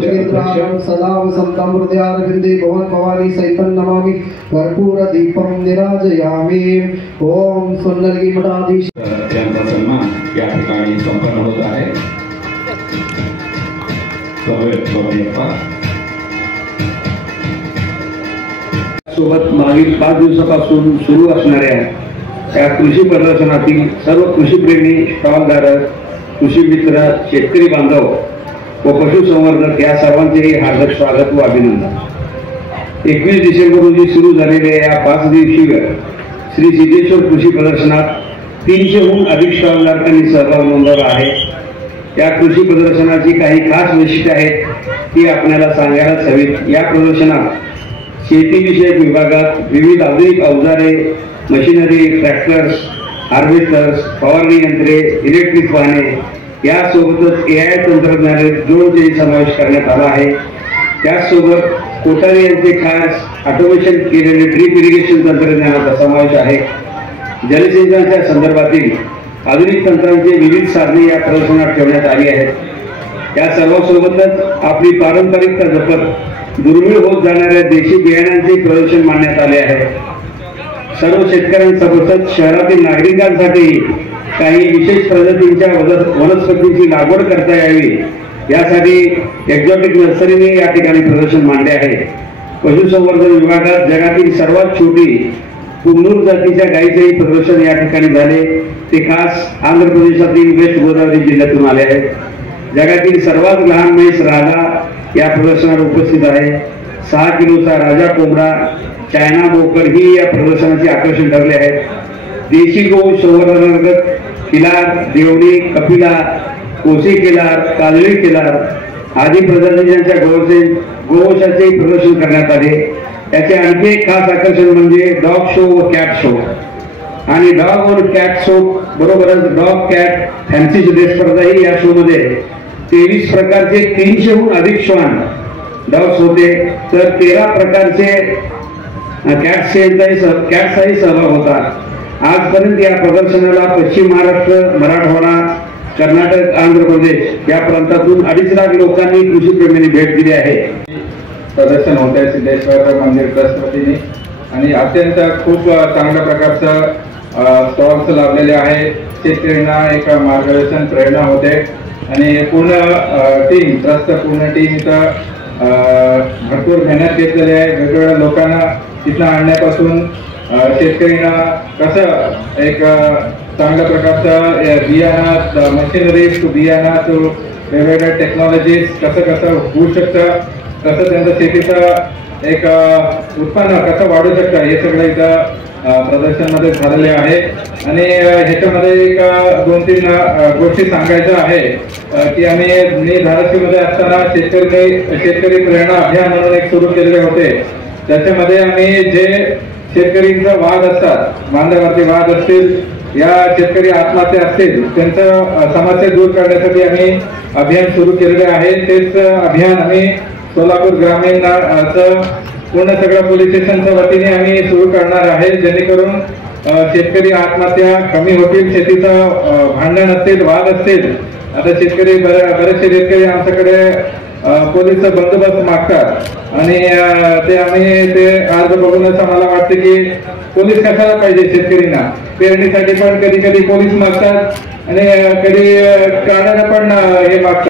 भुजगेन्द्राणं सदा वसन्तं हृदयारविन्दे भवन भवानी सहितं नमामि कर्पूरदीपं निराजयामि। ओम सुंदरगी मठाधीश यांचा सन्मान या ठिकाणी संपन्न होत आहे। सोबत मागील 5 दिवसापासून सुरू असणाऱ्या या कृषी प्रदर्शनातील सर्व कृषीप्रेमी स्टॉलधारक, कृषी मित्र, शेतकरी बांधव व पशुसंवर्धक या सर्वांचेही हार्दिक स्वागत व अभिनंदन। 21 डिसेंबर रोजी सुरू झालेल्या या 5 दिवसीय श्री सिद्धेश्वर कृषी प्रदर्शनात 300हून अधिक स्टॉलधारकांनी सहभाग नोंदवला आहे। या कृषी प्रदर्शनाची काही खास वैशिष्ट्ये आहेत ती आपल्याला सांगायलाच हवीत। या प्रदर्शनात शेतीविषयक विभागात विविध आधुनिक अवजारे, मशिनरी, ट्रॅक्टर्स, हार्वेस्टर्स, फवारणी यंत्रे, इलेक्ट्रिक वाहने यासोबतच AI तंत्रज्ञानाचे ड्रोनचाही समावेश करण्यात आला आहे। त्याचसोबत कोठारी यांचे खास ऑटोमेशन केलेले ड्रीप इरिगेशन तंत्रज्ञानाचा समावेश आहे। जलसिंचनाच्या संदर्भातील आधुनिक तंत्रांचे विविध साधने या प्रदर्शनात ठेवण्यात आली आहेत। या सर्वांसोबतच आपली पारंपरिकता जपत दुर्मिळ होत जाणाऱ्या देशी बियाण्यांचे प्रदर्शन मांडण्यात आले आहे। सर्व शेतकऱ्यांसोबतच शहरातील नागरिकांसाठी काही विशेष प्रजातींच्या वनस्पतींची लागवड करता यावी यासाठी एक्झॉटिक नर्सरीने या ठिकाणी प्रदर्शन मांडले आहे। पशुसंवर्धन विभागात जगातील सर्वात छोटी कुन्नूर जातीच्या गायीचेही प्रदर्शन या ठिकाणी झाले। ते खास आंध्र प्रदेशातील वेस्ट गोदावरी जिल्ह्यातून आले आहेत। जगातील सर्वात लहान म्हैस राधा या प्रदर्शनात उपस्थित आहे। 6 किलोचा राजा कोंबडा, चायना बोकड ही या प्रदर्शनाचे आकर्षण ठरले आहेत। देशी गो संवर्धनांतर्गत किलार, देवणी, कपिला, कोसी किलार, काजळी किलार आदी प्रजातींच्या गोवंशाचे प्रदर्शन करण्यात आले। याचे आणखी एक खास आकर्षण म्हणजे डॉग शो व कॅट शो आणि डॉग व कॅट शो बरोबरच डॉग कॅट फॅन्सी ड्रेस स्पर्धाही या शो मध्ये 23 प्रकारचे 300हून अधिक श्वान डॉग्स होते तर 13 प्रकारचे कॅट्सचाही सहभाग होता। आजपर्यंत या प्रदर्शनाला पश्चिम महाराष्ट्र, मराठवाडा, कर्नाटक, आंध्र प्रदेश या प्रांतातून 2.5 लाख लोकांनी कृषीप्रेमींनी भेट दिली आहे। प्रदर्शन होते सिद्धेश्वर मंदिर ट्रस्ट वतीने आणि अत्यंत खूप चांगल्या प्रकारचं स्टॉल्स लावलेले आहे। शेतकऱ्यांना एक मार्गदर्शन प्रेरणा होते आणि पूर्ण टीम ट्रस्ट पूर्ण टीम इथं भरपूर मेहनत घेतलेली आहे। वेगवेगळ्या लोकांना तिथं आणण्यापासून शेतकऱ्यांना कसं एक चांगल्या प्रकारचं बियाणं, मशिनरी टू बियाणं टू वेगवेगळ्या टेक्नॉलॉजीज कसं होऊ शकतं, कसं त्यांचं शेतीचं एक उत्पन्न कसं वाढू शकतं हे सगळं इथं प्रदर्शनमध्ये झालेले आहे। आणि ह्याच्यामध्ये एक 2-3 गोष्टी सांगायचं आहे की मी धाराशिवमध्ये असताना शेतकरी प्रेरणा अभियान म्हणून एक सुरू केलेले होते। त्याच्यामध्ये आम्ही जे शेतकरींचा वाद असतात, बांधावरती वाद असतील, या शेतकरी आत्महत्या असतील, त्यांचं समस्या दूर करण्यासाठी आम्ही अभियान सुरू केलेले आहे। तेच अभियान आम्ही सोलापूर ग्रामीणचं पूर्ण सगळ्या पोलीस स्टेशनच्या वतीने आम्ही सुरू करणार आहे जेणेकरून शेतकरी आत्महत्या कमी होतील, शेतीचं भांडण असतील, वाद असतील। आता शेतकरी बरेचसे शेतकरी आमच्याकडे पोलीस बंदोबस्त मागतात आणि ते अर्ज बघूनच आम्हाला वाटते की पोलीस कशाला पाहिजे शेतकऱ्यांना, पेरणीसाठी पण कधी पोलीस मागतात आणि कधी काढायला पण हे मागतात।